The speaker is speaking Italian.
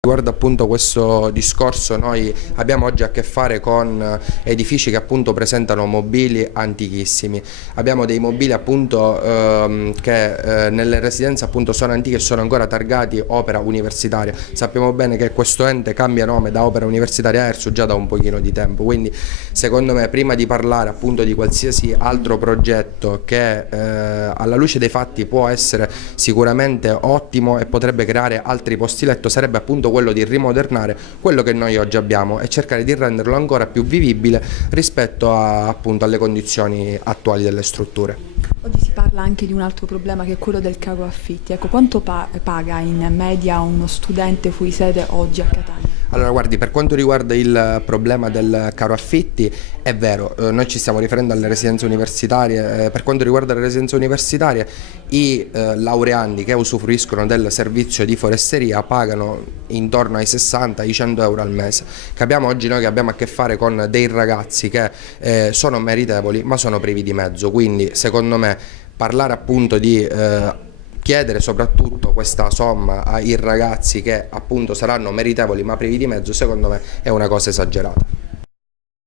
Riguardo appunto questo discorso, noi abbiamo oggi a che fare con edifici che appunto presentano mobili antichissimi. Abbiamo dei mobili appunto che nelle residenze appunto sono antiche e sono ancora targati opera universitaria. Sappiamo bene che questo ente cambia nome da opera universitaria a ERSU già da un pochino di tempo, quindi secondo me prima di parlare appunto di qualsiasi altro progetto che alla luce dei fatti può essere sicuramente ottimo e potrebbe creare altri posti letto, sarebbe appunto quello di rimodernare quello che noi oggi abbiamo e cercare di renderlo ancora più vivibile rispetto appunto alle condizioni attuali delle strutture. Oggi si parla anche di un altro problema che è quello del caro affitti. Ecco, quanto paga in media uno studente fuori sede oggi a Catania? Allora guardi, per quanto riguarda il problema del caro affitti, è vero, noi ci stiamo riferendo alle residenze universitarie, per quanto riguarda le residenze universitarie i laureandi che usufruiscono del servizio di foresteria pagano intorno ai 60 ai 100 euro al mese. Capiamo oggi noi che abbiamo a che fare con dei ragazzi che sono meritevoli ma sono privi di mezzo, quindi secondo me parlare appunto di chiedere soprattutto questa somma ai ragazzi che appunto saranno meritevoli ma privi di mezzo, secondo me è una cosa esagerata.